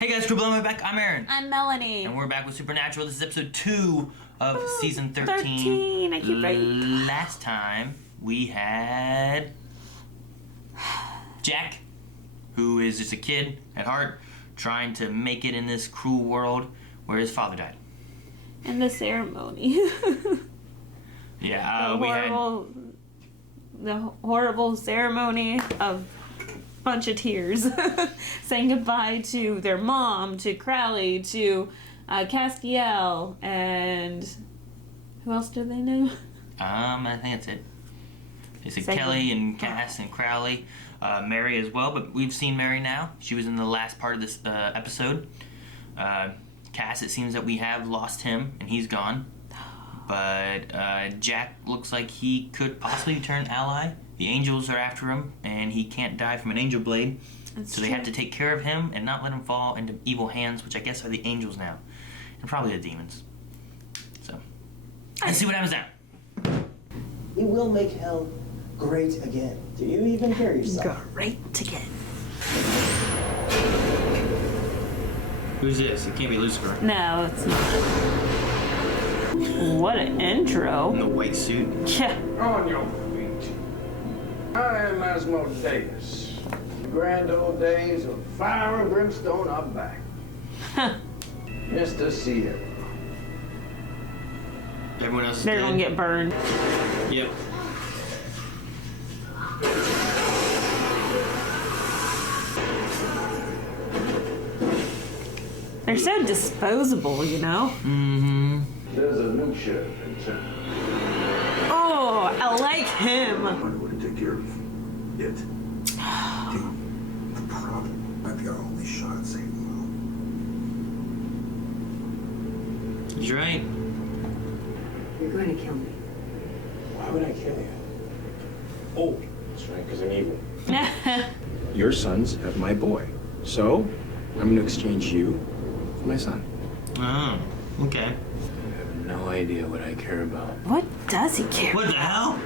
Hey guys, welcome back. I'm Aaron. I'm Melanie. And we're back with Supernatural. This is episode 2 of season 13. 13, I keep writing. Last time we had Jack, who is just a kid at heart, trying to make it in this cruel world where his father died. And the ceremony. Yeah, the horrible ceremony of bunch of tears saying goodbye to their mom, to Crowley, to Castiel, and who else do they know? I think that's it. They said Kelly and Cass and Crowley, Mary as well, but we've seen Mary now. She was in the last part of this episode. Cass, it seems that we have lost him and he's gone, but Jack looks like he could possibly turn ally. The angels are after him, and he can't die from an angel blade. So they have to take care of him and not let him fall into evil hands, which I guess are the angels now. And probably the demons. So, let's see what happens now. We will make hell great again. Do you even hear yourself? Great again. Who's this? It can't be Lucifer. No, it's not. What an intro. In the white suit. Yeah. On your feet. I am Asmodeus. The grand old days of fire and brimstone are back. Mr. Sierra. Everyone else is They're dead. gonna get burned. Yep. They're so disposable, you know? Mm-hmm. There's a new sheriff in town. Oh, I like him. I want to take care of it. Dude, the problem, I've got our only shot at saving Will. He's right. You're going to kill me. Why would I kill you? Oh, that's right, because I'm evil. Your sons have my boy. So, I'm going to exchange you for my son. Oh, okay. I have no idea what I care about. What does he care? What the hell?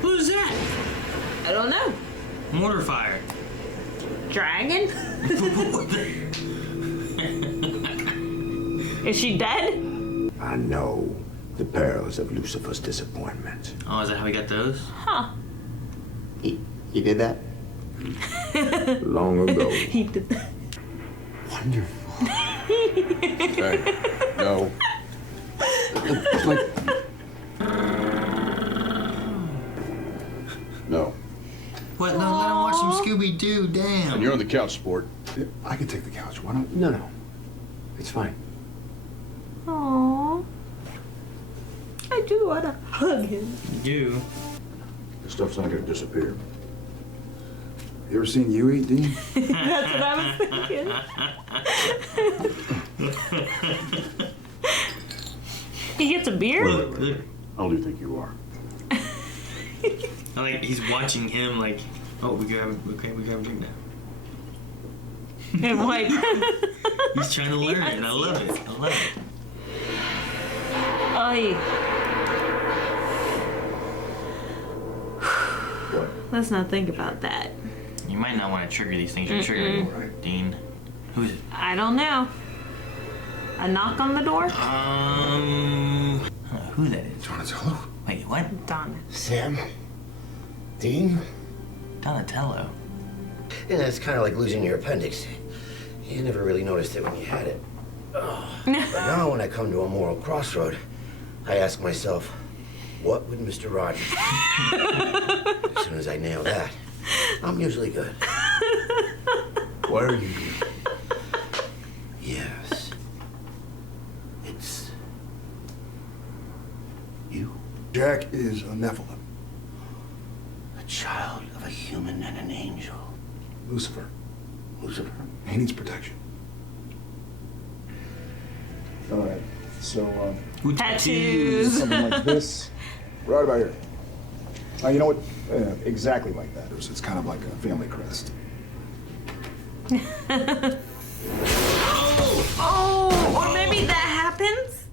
Who's that? I don't know. Mortar fire. Dragon? What the? Is she dead? I know the perils of Lucifer's disappointment. Oh, is that how we got those? Huh. He did that? Long ago. He did that. Wonderful. Hey, no. No. What? No, let him watch some Scooby-Doo. Damn. You're on the couch, sport. I can take the couch. Why don't? No. It's fine. Aww. I do want to hug him. You. The stuff's not gonna disappear. You ever seen you eat, Dean? That's what I was thinking. He gets a beer? Look. How old do you think you are? I like he's watching him like, oh, we grab a drink now. And wipe. He's trying to learn it, and I love it. Oy. What? Let's not think about that. You might not want to trigger these things. You're triggering, Right. Dean. Who's it? I don't know. A knock on the door? Who that is? Donatello? Wait, what? Donna. Sam? Dean? Donatello. Yeah, it's kind of like losing your appendix. You never really noticed it when you had it. Oh. But now when I come to a moral crossroad, I ask myself, what would Mr. Rogers do? As soon as I nail that, I'm usually good. Why are you here? Yes. It's you. Jack is a Nephilim. A child of a human and an angel. Lucifer. Lucifer. He needs protection. All right. So, Tattoos. something like this. Right about here. You know what? Exactly like that. It's kind of like a family crest. Oh, or maybe that happens?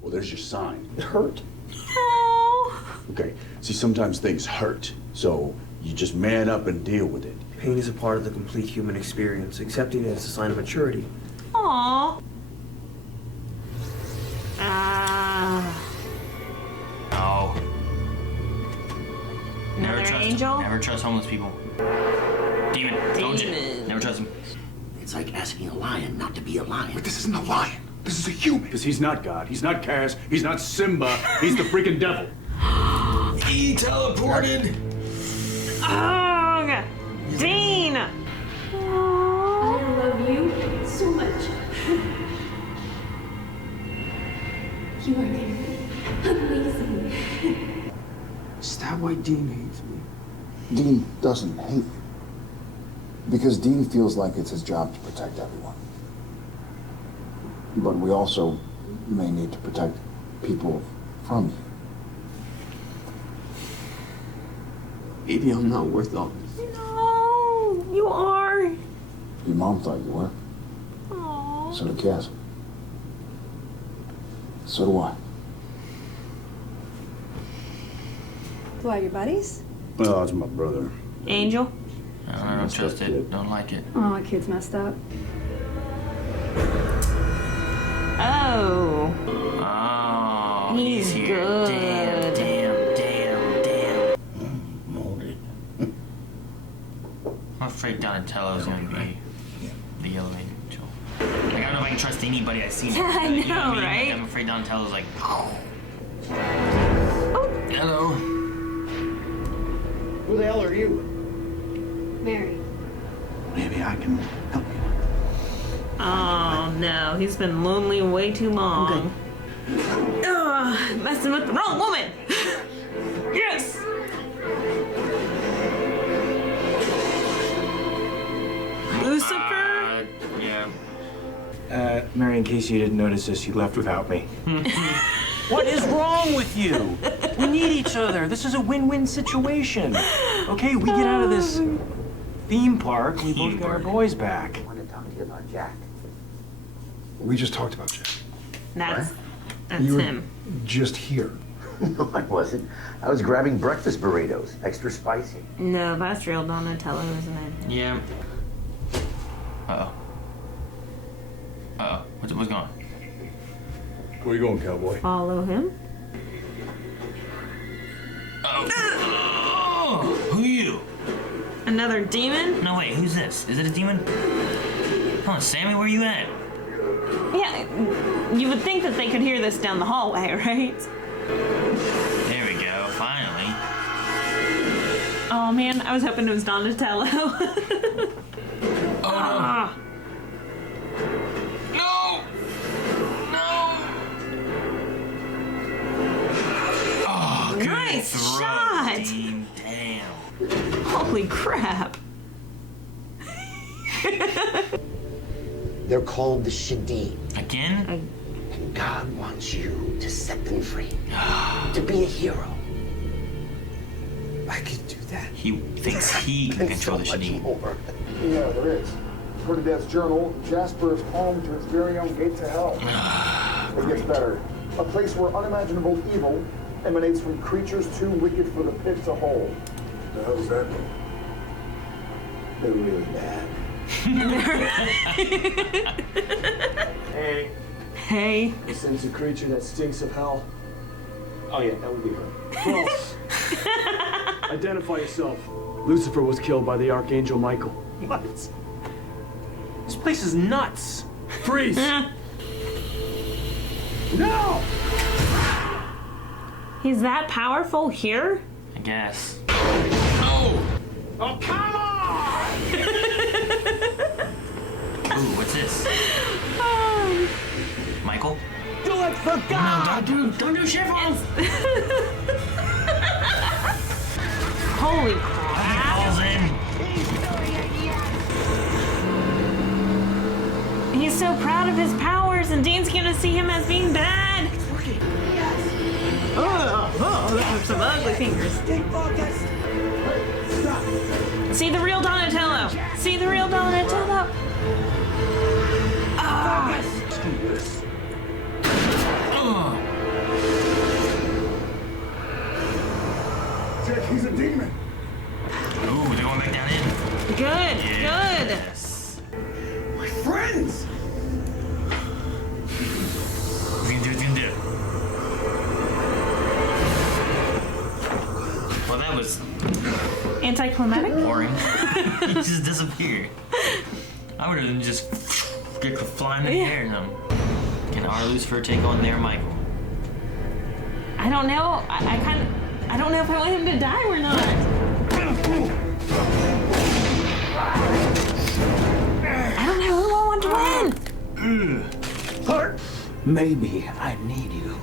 Well, there's your sign. It hurt. Oh. Okay. See, sometimes things hurt. So you just man up and deal with it. Pain is a part of the complete human experience. Accepting it is a sign of maturity. Aww. No. Another angel? Never trust homeless people. Demon. Told you. Never trust him. It's like asking a lion not to be a lion. But this isn't a lion. This is a human. Because he's not God. He's not Kaz. He's not Simba. He's the freaking devil. He teleported. Oh, God. Dean! I love you so much. You are gonna be amazing. Is that why Dean hates me? Dean doesn't hate you. Because Dean feels like it's his job to protect everyone. But we also may need to protect people from you. Maybe I'm not worth all this. No, you are. Your mom thought you were. Aww. So did Kaz. So do I. Why, your buddies? Well, that's my brother. Angel? I don't trust it. Don't like it. Oh, my kid's messed up. Oh. Oh, He's here. good. Damn. Molded. I'm afraid Donatello's going to be the yellow angel. Like, I don't know if I can trust anybody I see. Yeah, I You know what know, mean? right? Like, I'm afraid Donatello's like. Oh. Hello. Who the hell are you? Mary. Maybe I can help you. Oh, no. He's been lonely way too long. Ugh, messing with the wrong woman. Yes! Lucifer? Yeah. Mary, in case you didn't notice this, you left without me. What is wrong with you? We need each other. This is a win-win situation. Okay, we get out of this theme park, we both get our boys back. I want to talk to you about Jack. We just talked about Jack. That's You were him. just here. No, I wasn't. I was grabbing breakfast burritos, extra spicy. No, that's real Donatello, isn't it? Yeah. Uh-oh. What's going on? Where you going, cowboy? Follow him. Oh, who are you? Another demon? No, wait, who's this? Is it a demon? Come on, Sammy, where you at? Yeah, you would think that they could hear this down the hallway, right? There we go, finally. Oh man, I was hoping it was Donatello. Oh, no. Oh, good Nice throw, shot. Dean. Damn. Holy crap. They're called the Shadim. Again? And God wants you to set them free. To be a hero. I could do that. He thinks he can And control the so much Shadim. more. Yeah, there is. According to Dad's journal, Jasper is home to its very own gate to hell. It gets better. A place where unimaginable evil emanates from creatures too wicked for the pit to hold. The hell's that mean? They're really bad. Hey. Sends a creature that stinks of hell. Oh yeah, that would be her. Well, identify yourself. Lucifer was killed by the Archangel Michael. What? This place is nuts. Freeze! No! He's that powerful here? I guess. Oh, come on! Ooh, what's this? Michael? Do it for God! No, don't do shit for him. Holy crap. Falls in. He's so proud of his powers, and Dean's gonna see him as being bad. Oh, those are some ugly fingers. See the real Donatello. See the real Donatello. Ah. Jack, he's a demon. Ooh, they're going back down in. Good. Yes. My friends! We can do it, we can do it. Well, that was Anticlimactic? boring. He just disappeared. I would have just get flying in the air and Can our Lucifer take on their Michael? I don't know. I don't know if I want him to die or not. I don't know who I want to win. Hurt. Maybe I need you.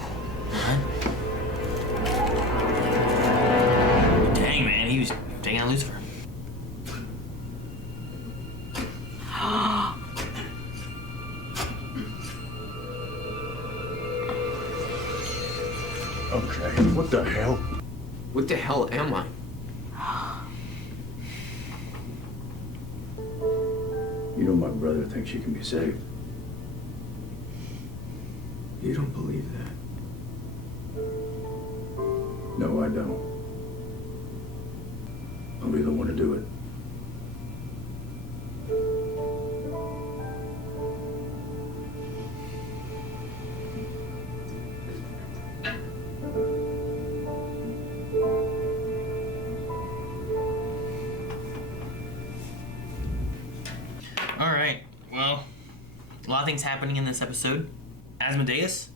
Dang, man, he was taking on Lucifer. Okay, what the hell? What the hell am I? You know my brother thinks you can be saved. You don't believe that? No, I don't. I'll be the one to do it. All right. Well, a lot of things happening in this episode. Asmodeus,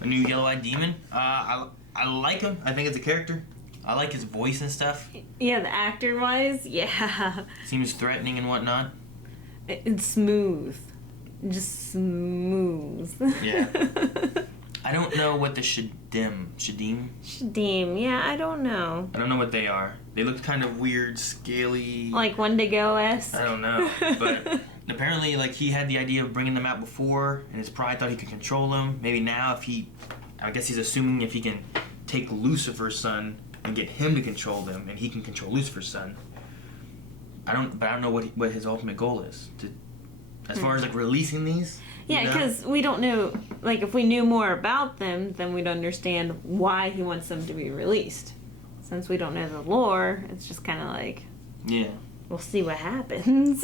a new yellow-eyed demon. I like him. I think it's a character. I like his voice and stuff. Yeah, the actor-wise, yeah. Seems threatening and whatnot. It's smooth. Just smooth. Yeah. I don't know what the Shadim? Shadim, yeah, I don't know. I don't know what they are. They look kind of weird, scaly. Like Wendigo-esque? I don't know. But apparently, like, he had the idea of bringing them out before, and his pride thought he could control them. Maybe now I guess he's assuming if he can take Lucifer's son and get him to control them, and he can control Lucifer's son. I don't know what his ultimate goal is. As far as, like, releasing these. Yeah, because we don't know, like, if we knew more about them, then we'd understand why he wants them to be released. Since we don't know the lore, it's just kind of like, yeah, we'll see what happens.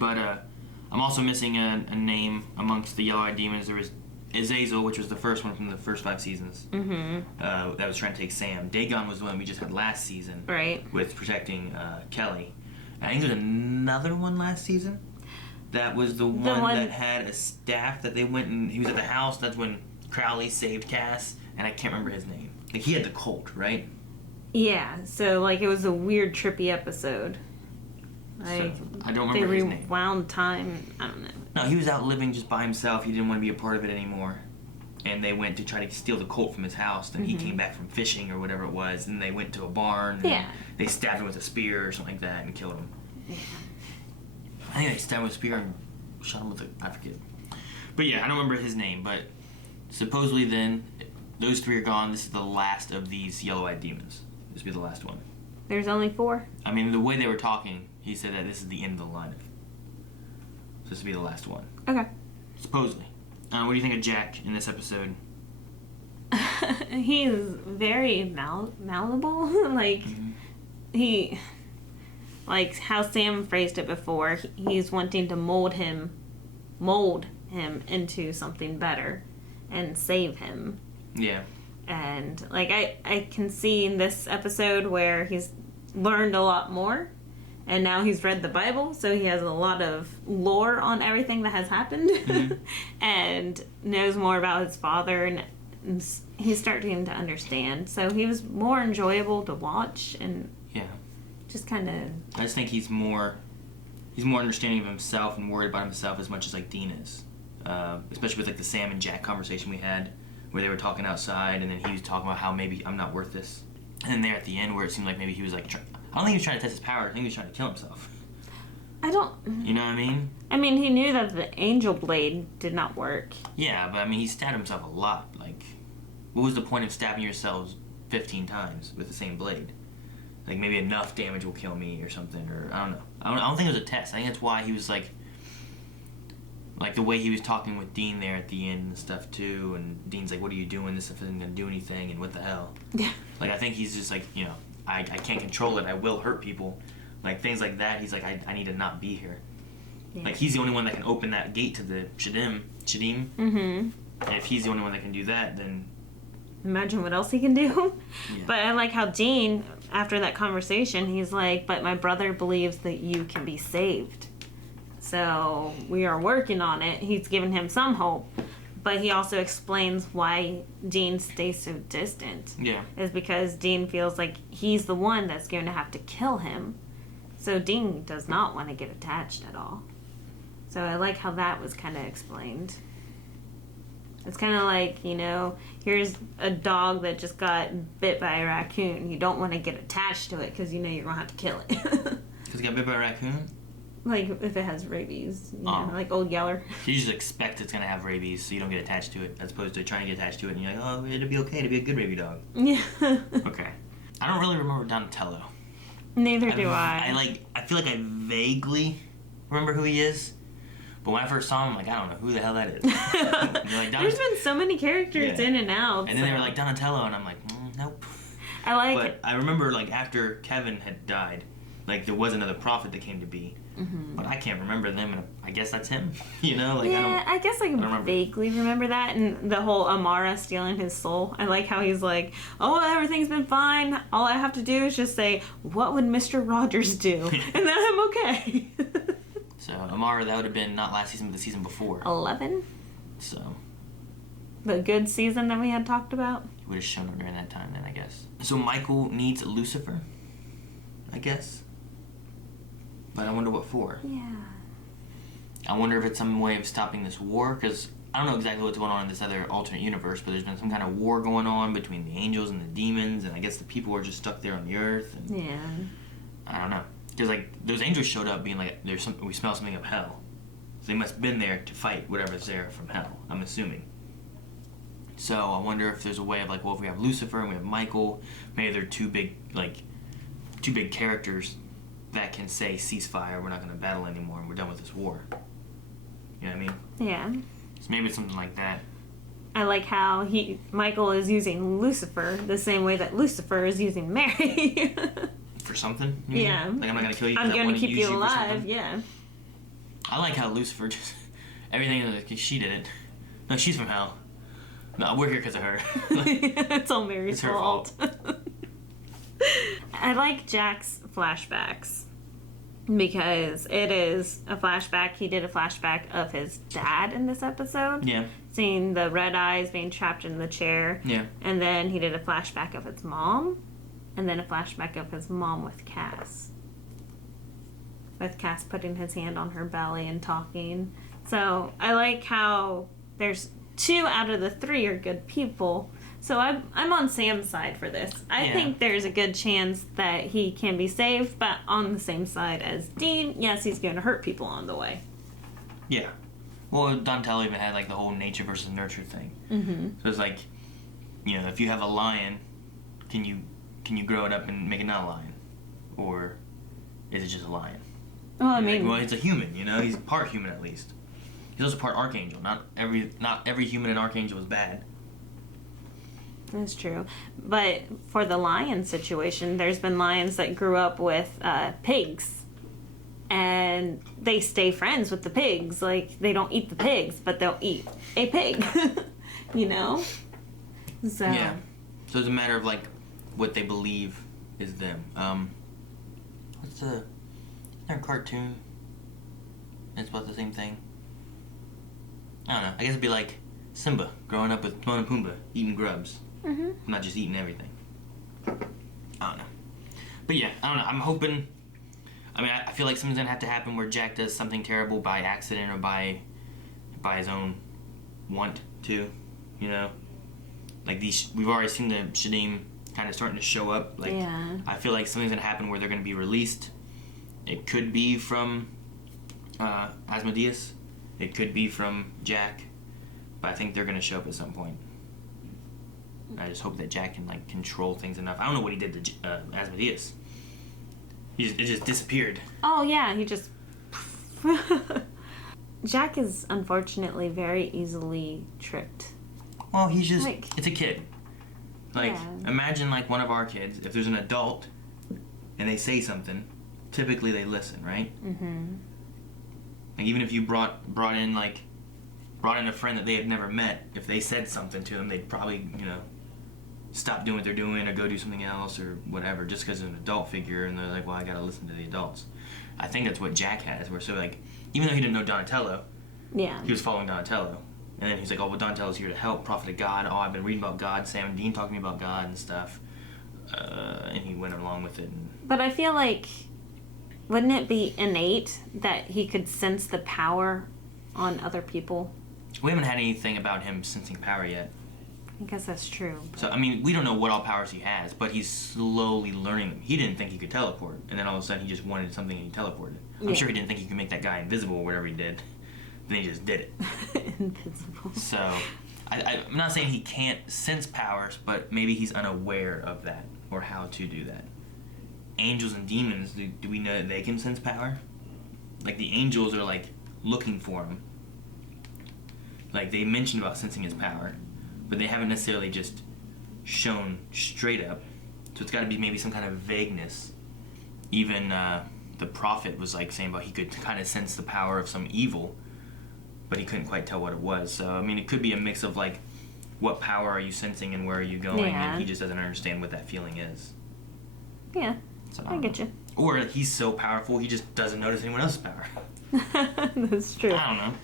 But I'm also missing a name amongst the yellow-eyed demons. There was Azazel, which was the first one from the first 5 seasons. Mm-hmm. That was trying to take Sam. Dagon was the one we just had last season. Right. With protecting Kelly. And I think there's another one last season. That was the one that had a staff that they went and he was at the house. That's when Crowley saved Cass, and I can't remember his name. Like, he had the cult, right? Yeah, so, like, it was a weird, trippy episode. Like, so, I don't remember his name. They rewound time. I don't know. No, he was out living just by himself. He didn't want to be a part of it anymore. And they went to try to steal the colt from his house. Then he came back from fishing or whatever it was. And they went to a barn. And they stabbed him with a spear or something like that and killed him. Yeah. I think they stabbed him with a spear and shot him with I forget. But yeah, I don't remember his name. But supposedly then, those 3 are gone. This is the last of these yellow-eyed demons. This will be the last one. There's only 4? I mean, the way they were talking, he said that this is the end of the line. So this will be the last one. Okay. Supposedly. What do you think of Jack in this episode? He's very malleable. Like, he... Like how Sam phrased it before, he's wanting to mold him into something better and save him. Yeah. And like I can see in this episode where he's learned a lot more, and now he's read the Bible, so he has a lot of lore on everything that has happened, and knows more about his father, and he's starting to understand. So he was more enjoyable to watch, and just kind of. I just think he's more understanding of himself and worried about himself as much as like Dean is, especially with like the Sam and Jack conversation we had, where they were talking outside, and then he was talking about how maybe I'm not worth this, and then there at the end where it seemed like maybe he was like, I don't think he was trying to test his power. I think he was trying to kill himself. I don't. You know what I mean? I mean, he knew that the angel blade did not work. Yeah, but I mean, he stabbed himself a lot. Like, what was the point of stabbing yourselves 15 times with the same blade? Like, maybe enough damage will kill me or something, or I don't know. I don't think it was a test. I think that's why he was like the way he was talking with Dean there at the end and stuff too, and Dean's like, what are you doing? This stuff isn't gonna do anything, and what the hell? Yeah. Like, I think he's just like, I can't control it. I will hurt people, like things like that. He's like, I need to not be here. Yeah. Like he's the only one that can open that gate to the Shadim. Mm-hmm. And if he's the only one that can do that, then Imagine what else he can do. Yeah. But I like how Dean, after that conversation, he's like, but my brother believes that you can be saved. So we are working on it. He's given him some hope. But he also explains why Dean stays so distant. Yeah. Is because Dean feels like he's the one that's going to have to kill him. So Dean does not want to get attached at all. So I like how that was kind of explained. It's kind of like, you know, here's a dog that just got bit by a raccoon. You don't want to get attached to it because you know you're going to have to kill it. Because it got bit by a raccoon? Like if it has rabies, you know, like Old Yeller. You just expect it's going to have rabies so you don't get attached to it, as opposed to trying to get attached to it and you're like, oh, it'll be okay to be a good rabies dog. Yeah. Okay. I don't really remember Donatello. Neither do I. I feel like I vaguely remember who he is. But when I first saw him, I'm like, I don't know who the hell that is. Like, there's been so many characters in and out. And then they were like, Donatello, and I'm like, nope. I like But I remember, like, after Kevin had died, like, there was another prophet that came to be. Mm-hmm. But I can't remember them, and I guess that's him. You know? Like, yeah, I guess I can vaguely remember that. And the whole Amara stealing his soul. I like how he's like, oh, everything's been fine. All I have to do is just say, what would Mr. Rogers do? And then I'm okay. So, Amara, that would have been not last season, but the season before. 11? So. The good season that we had talked about? He would have shown up during that time then, I guess. So, Michael needs Lucifer, I guess. But I wonder what for. Yeah. I wonder if it's some way of stopping this war, because I don't know exactly what's going on in this other alternate universe, but there's been some kind of war going on between the angels and the demons, and I guess the people are just stuck there on the earth. And yeah. I don't know. Because, like, those angels showed up being like, there's something, we smell something of hell. So they must have been there to fight whatever's there from hell, I'm assuming. So I wonder if there's a way of, like, well, if we have Lucifer and we have Michael, maybe they're two big characters that can say, ceasefire, we're not going to battle anymore, and we're done with this war. You know what I mean? Yeah. So maybe it's something like that. I like how Michael is using Lucifer the same way that Lucifer is using Mary. For something? Yeah. Like, I'm not going to kill you. I'm going to keep you for alive, something? yeah. I like how Lucifer just... Everything, like, she did it. No, she's from hell. No, we're here because of her. It's all Mary's it's her fault. I like Jack's flashbacks because it is a flashback. He did a flashback of his dad in this episode. Yeah. Seeing the red eyes being trapped in the chair. Yeah. And then he did a flashback of his mom. And then a flashback of his mom with Cass. With Cass putting his hand on her belly and talking. So I like how there's 2 out of the 3 are good people. So I'm on Sam's side for this. I think there's a good chance that he can be saved, but on the same side as Dean, yes, he's going to hurt people on the way. Yeah. Well, Donatello even had, like, the whole nature versus nurture thing. Mm-hmm. So it's like, you know, if you have a lion, can you grow it up and make it not a lion? Or is it just a lion? Well, I mean... Well, it's a human, you know? He's part human, at least. He's also part archangel. Not every human in archangel is bad. That's true. But for the lion situation, there's been lions that grew up with pigs. And they stay friends with the pigs. Like, they don't eat the pigs, but they'll eat a pig. You know? So... Yeah. So it's a matter of, like, what they believe is them. What's the... Is there a cartoon? It's about the same thing. I don't know. I guess it'd be like Simba growing up with Timon and Pumbaa eating grubs. Mm-hmm. Not just eating everything. I don't know. But yeah, I don't know. I'm hoping... I mean, I feel like something's gonna have to happen where Jack does something terrible by accident or by his own want to, you know? Like, we've already seen the Shadim kind of starting to show up. Like, yeah. I feel like something's gonna happen where they're gonna be released. It could be from Asmodeus. It could be from Jack. But I think they're gonna show up at some point. I just hope that Jack can, like, control things enough. I don't know what he did to Asmodeus. It just disappeared. Oh, yeah, he just... Jack is unfortunately very easily tricked. Well, he's just... Like, it's a kid. Like, yeah. imagine, like, one of our kids, if there's an adult and they say something, typically they listen, right? Mm-hmm. Like even if you brought in a friend that they had never met, if they said something to them, they'd probably, stop doing what they're doing or go do something else or whatever, just because of an adult figure, and they're like, well, I gotta listen to the adults. I think that's what Jack has, where so like, even though he didn't know Donatello, yeah, he was following Donatello. And then he's like, oh, well, Donatello's here to help, prophet of God. Oh, I've been reading about God. Sam and Dean talking to me about God and stuff. And he went along with it. But I feel like, wouldn't it be innate that he could sense the power on other people? We haven't had anything about him sensing power yet. I guess that's true. So, I mean, we don't know what all powers he has, but he's slowly learning them. He didn't think he could teleport, and then all of a sudden he just wanted something and he teleported. I'm sure he didn't think he could make that guy invisible or whatever he did. Then he just did it. Invisible. So, I'm not saying he can't sense powers, but maybe he's unaware of that or how to do that. Angels and demons, do we know that they can sense power? Like, the angels are, like, looking for him. Like, they mentioned about sensing his power, but they haven't necessarily just shown straight up. So it's got to be maybe some kind of vagueness. Even the prophet was, like, saying about he could kind of sense the power of some evil, but he couldn't quite tell what it was. So, I mean, it could be a mix of, like, what power are you sensing and where are you going, and he just doesn't understand what that feeling is. Yeah, so, I get you. Or he's so powerful, he just doesn't notice anyone else's power. That's true. I don't know.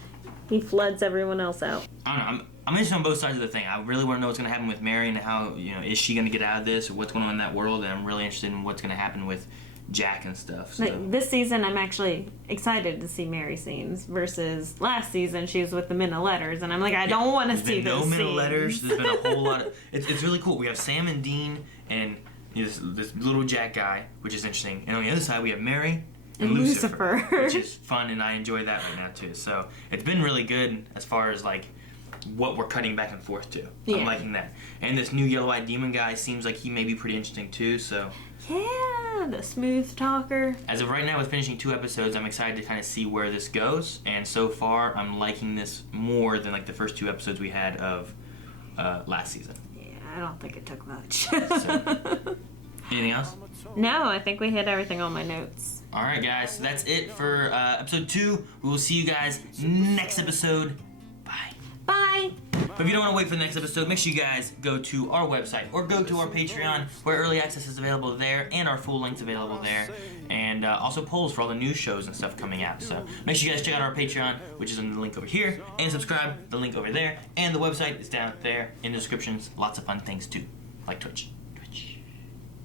He floods everyone else out. I don't know. I'm interested on both sides of the thing. I really want to know what's going to happen with Mary and how, is she going to get out of this, or what's going on in that world, and I'm really interested in what's going to happen with Jack and stuff. So. Like, this season, I'm actually excited to see Mary scenes versus last season. She was with the men of letters, and I'm like, I don't want to see those no men of scenes. letters. There's been a whole lot of. It's really cool. We have Sam and Dean and this little Jack guy, which is interesting, and on the other side we have Mary and Lucifer, which is fun, and I enjoy that right now too. So it's been really good as far as like what we're cutting back and forth to. Yeah. I'm liking that. And this new yellow-eyed demon guy seems like he may be pretty interesting too. So. Yeah, the smooth talker. As of right now, with finishing 2 episodes, I'm excited to kind of see where this goes. And so far, I'm liking this more than like the first 2 episodes we had of last season. Yeah, I don't think it took much. So, anything else? No, I think we hit everything on my notes. All right, guys. So that's it for episode 2. We will see you guys next episode. Bye. Bye. But if you don't want to wait for the next episode, make sure you guys go to our website or go to our Patreon, where early access is available there and our full link's available there. And also polls for all the new shows and stuff coming out. So make sure you guys check out our Patreon, which is in the link over here, and subscribe, the link over there. And the website is down there in the descriptions. Lots of fun things too, like Twitch.